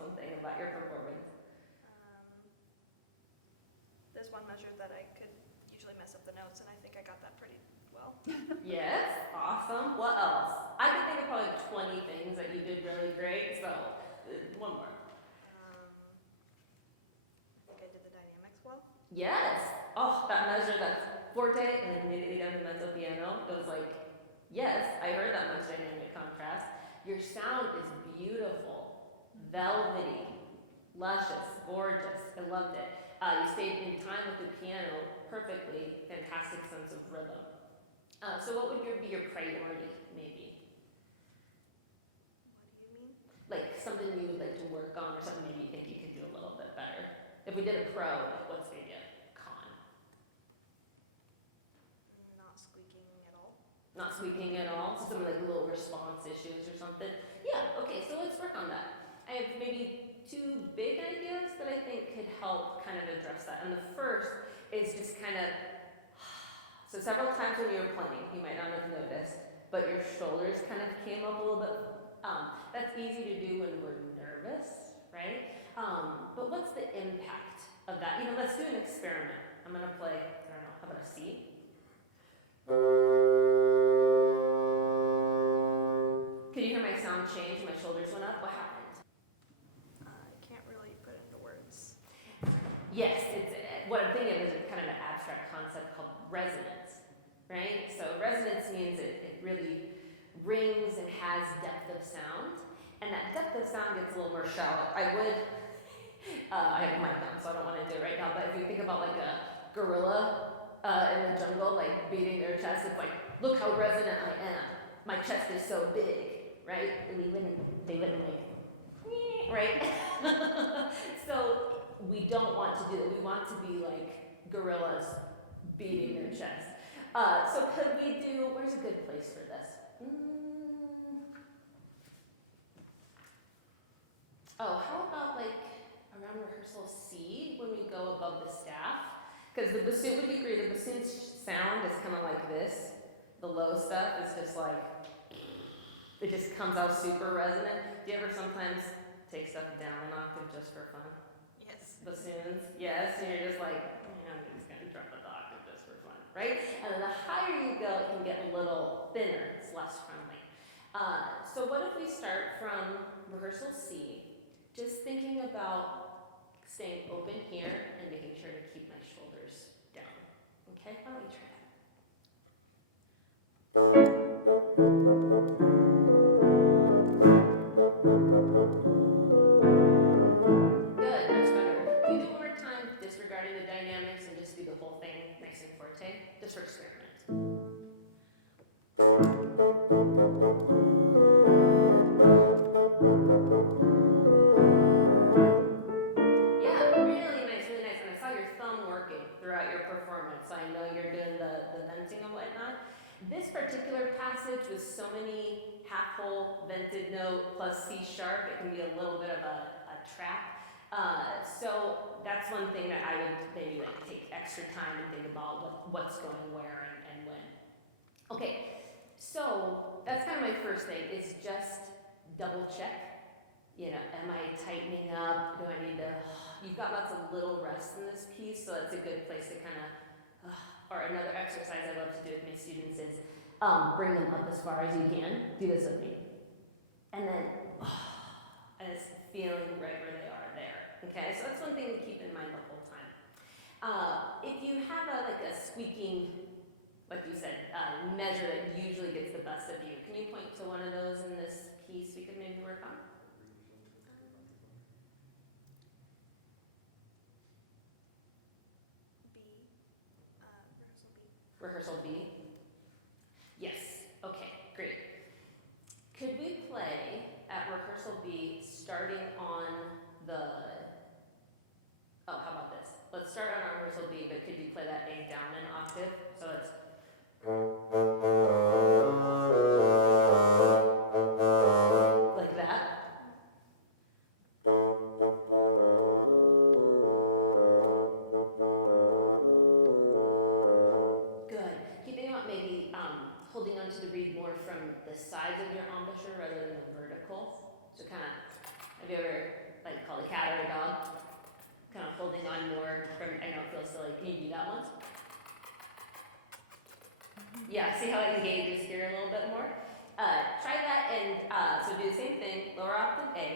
one thing about your performance? There's one measure that I could usually mess up the notes, and I think I got that pretty well. Yes, awesome. What else? I could think of probably 20 things that you did really great, so one more. I think I did the dynamics well. Yes. Oh, that measure, that's forte, and then immediately down to mezzo piano. It was like, yes, I heard that much dynamic contrast. Your sound is beautiful, velvety, luscious, gorgeous. I loved it. You stayed in time with the piano perfectly. Fantastic sense of rhythm. So what would be your priority, maybe? What do you mean? Like something you would like to work on, or something maybe you think you could do a little bit better. If we did a pro, like what's maybe a con? Not squeaking at all. Not squeaking at all? So some like little response issues or something? Yeah, okay, so let's work on that. I have maybe 2 big ideas that I think could help kind of address that. And the first is just kind of, so several times when you were playing, you might not have noticed, but your shoulders kind of came up a little bit. That's easy to do when we're nervous, right? But what's the impact of that? Let's do an experiment. I'm gonna play, I don't know, how about a C? Can you hear my sound change? My shoulders went up. What happened? I can't really put it into words. Yes, what I'm thinking of is kind of an abstract concept called resonance, right? So resonance means it really rings and has depth of sound, and that depth of sound gets a little more shallow. I have a mic on, so I don't want to do it right now, but if you think about like a gorilla in the jungle, like beating their chest, it's like, look how resonant I am. My chest is so big, right? And they wouldn't like, right? So we don't want to do that. We want to be like gorillas beating their chest. So could we do, where's a good place for this? How about like around rehearsal C when we go above the staff? Because the bassoon, would you agree, the bassoon sound is kind of like this. The low stuff is just like, it just comes out super resonant. Do you ever sometimes take stuff down an octave just for fun? Yes. Bassoons, yes, and you're just like, I'm just going to drop the octave just for fun, right? And then the higher you go, it can get a little thinner, it's less friendly. So what if we start from rehearsal C, just thinking about staying open here and making sure to keep my shoulders down. Okay, why don't we try that? Good, much better. Can we do it one more time, disregarding the dynamics and just do the whole thing nice and forte, just for experiment. Yeah, really nice, really nice. And I saw your thumb working throughout your performance, so I know you're doing the venting and whatnot. This particular passage with so many half-whole vented note plus C sharp, it can be a little bit of a trap. So that's one thing that I would maybe like take extra time and think about what's going where and when. Okay, so that's kind of my first thing, is just double check. Am I tightening up? Do I need to, you've got lots of little rests in this piece, so that's a good place to kind of, or another exercise I love to do with my students is bring them up as far as you can. Do this with me. And then, and it's feeling right where they are there. Okay, so that's one thing to keep in mind the whole time. If you have a squeaking, like you said, measure that usually gets the best of you, can you point to one of those in this piece we could maybe work on? Rehearsal B? Yes. Okay, great. Could we play at rehearsal B starting on how about this? Let's start on our rehearsal B, but could you play that A down an octave? So it's like that. Good. Keeping it engages here a little bit more. Try that and so do the same thing, lower octave A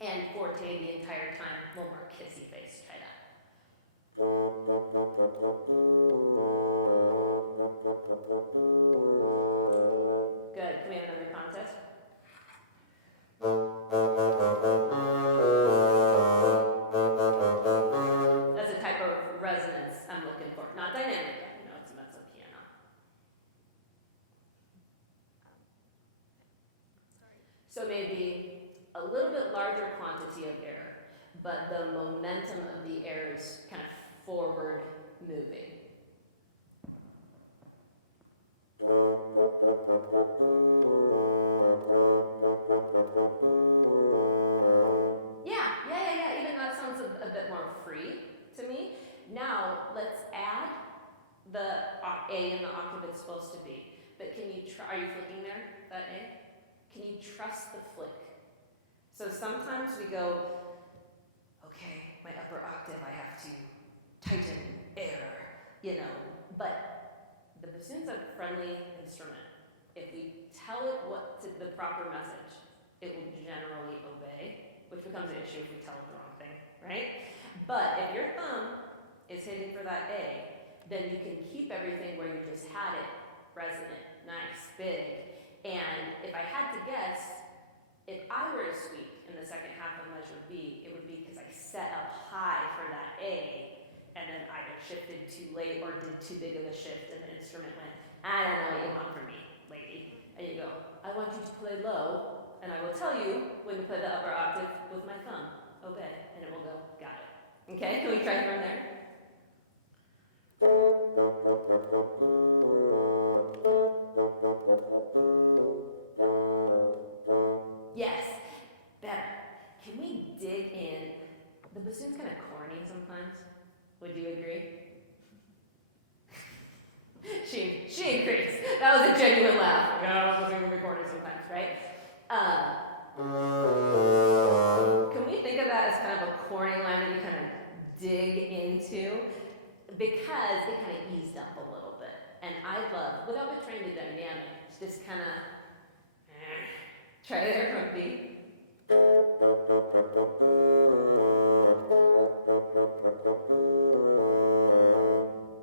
and forte the entire time, a little more kissy face. Try that. Good. Can we have another contest? That's a type of resonance I'm looking for. Not dynamic yet. No, it's a mezzo piano. Sorry. So maybe a little bit larger quantity of air, but the momentum of the air is kind of forward moving. Yeah. Even that sounds a bit more free to me. Now let's add the A in the octave it's supposed to be. But can you try? Are you flicking there? That A? Can you trust the flick? So sometimes we go, okay, my upper octave, I have to tighten air, but the bassoon's a friendly instrument. If we tell it the proper message, it will generally obey, which becomes an issue if we tell it the wrong thing, right? But if your thumb is hitting for that A, then you can keep everything where you just had it, resonant, nice, big. And if I had to guess, if I were to sweep in the second half of measure B, it would be because I set up high for that A, and then either shifted too late or did too big of a shift, and the instrument went, I don't know what you want from me, lady. And you go, I want you to play low, and I will tell you when to play the upper octave with my thumb. Obey, and it will go, got it. Okay, can we try from there? Yes, better. Can we dig in? The bassoon's kind of corny sometimes. Would you agree? She agrees. That was a genuine laugh. Oh, bassoon can be corny sometimes, right? Can we think of that as kind of a corny line that you kind of dig into? Because it kind of eased up a little bit. And I love, without betraying the dynamic, just kind of try there from B.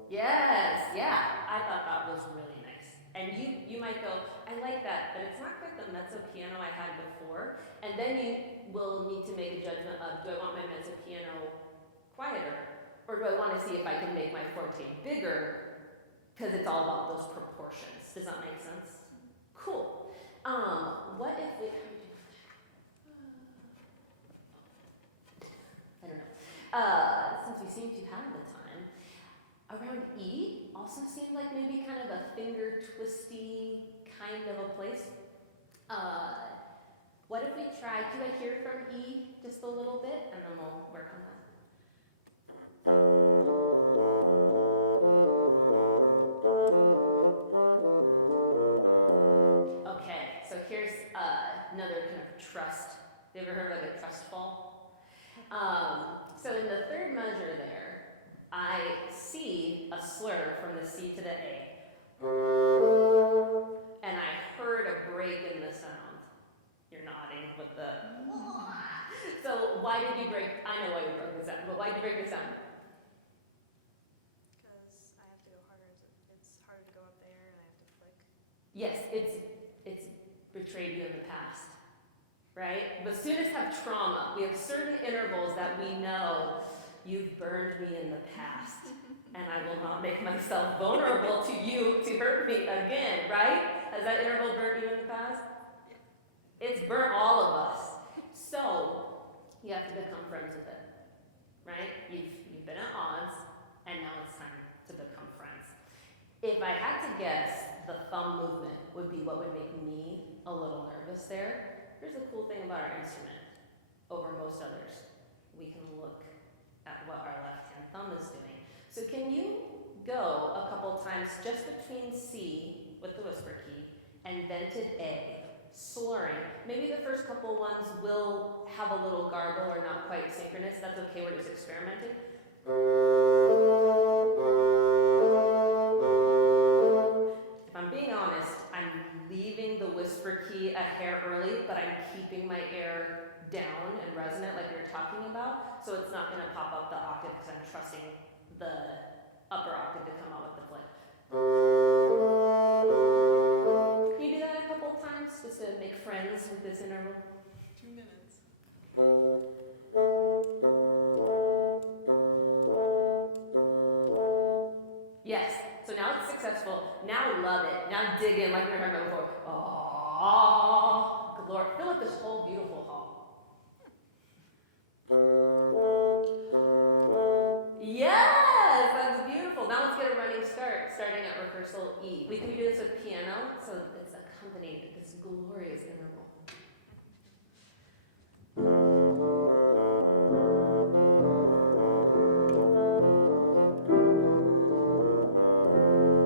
Yes, yeah, I thought that was really nice. And you might go, I like that, but it's not quite the mezzo piano I had before. And then you will need to make a judgment of, do I want my mezzo piano quieter? Or do I want to see if I can make my forte bigger? Because it's all about those proportions. Does that make sense? Cool. What if we, I don't know. Since we seem to have the time, around E also seemed like maybe kind of a finger twisty kind of a place. What if we try, could I hear from E just a little bit, and then we'll work on that. Okay, so here's another kind of trust. You ever heard of a trust fall? So in the third measure there, I see a slur from the C to the A. And I heard a break in the sound. You're nodding with the. So why did you break? I know why you broke the sound, but why did you break the sound? Because I have to go harder. It's harder to go up there, and I have to flick. Yes, it's betrayed you in the past, right? Bassoonists have trauma. We have certain intervals that we know you've burned me in the past, and I will not make myself vulnerable to you to hurt me again, right? Has that interval burnt you in the past? It's burnt all of us. So you have to become friends with it, right? You've been at odds, and now it's time to become friends. If I had to guess, the thumb movement would be what would make me a little nervous there. Here's the cool thing about our instrument over most others. We can look at what our left-hand thumb is doing. So can you go a couple times just between C with the whisper key and vented A, slurring. Maybe the first couple ones will have a little garble or not quite synchronous. That's okay, we're just experimenting. If I'm being honest, be a hair early, but I'm keeping my air down and resonant like we were talking about, so it's not gonna pop up the octave because I'm trusting the upper octave to come out with the flip. Can you do that a couple times just to make friends with this interval? 2 minutes. Yes, so now it's successful. Now love it. Now dig in like we were talking about before. Oh, glory. Fill up this whole beautiful hall. Yes, that's beautiful. Now let's get a running start, starting at rehearsal E. We can do this with piano, so it's accompanied this glorious interval.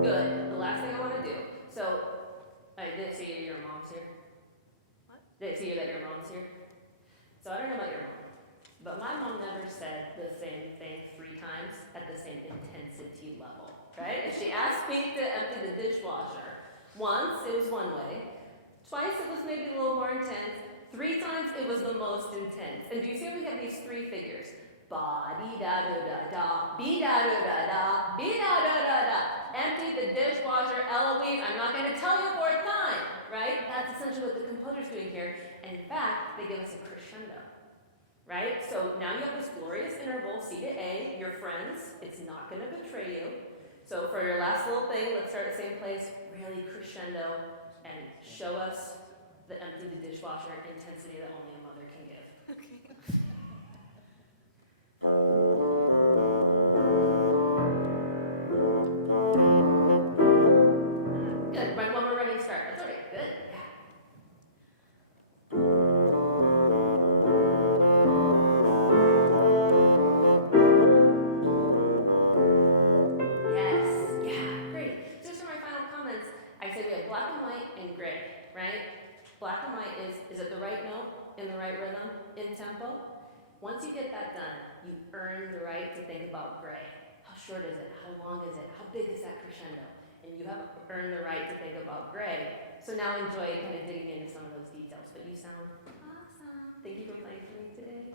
Good. The last thing I want to do. So, I did see your mom's here. What? Did see that your mom's here? So I don't know about your mom, but my mom never said the same thing 3 times at the same intensity level, right? If she asked me to empty the dishwasher, once it was one way, twice it was maybe a little more intense, 3 times it was the most intense. And do you see how we have these 3 figures? Ba dee da da da da, be da da da da, be da da da da. Empty the dishwasher, Eloise. I'm not going to tell you 4th time, right? That's essentially what the composer's doing here. And in fact, they give us a crescendo, right? So now you have this glorious interval, C to A, your friends. It's not going to betray you. So for your last little thing, let's start at the same place, really crescendo, and show us the empty the dishwasher intensity that only a mother can give. Okay. Good. Right when we're ready to start. That's all right. Good. Yeah. Yes. Yeah. Great. So just for my final comments, I say we have black and white and gray, right? Black and white is it the right note in the right rhythm in tempo? Once you get that done, you earn the right to think about gray. How short is it? How long is it? How big is that crescendo? And you have earned the right to think about gray. So now enjoy kind of digging into some of those details. But you sound awesome. Thank you for playing for me today.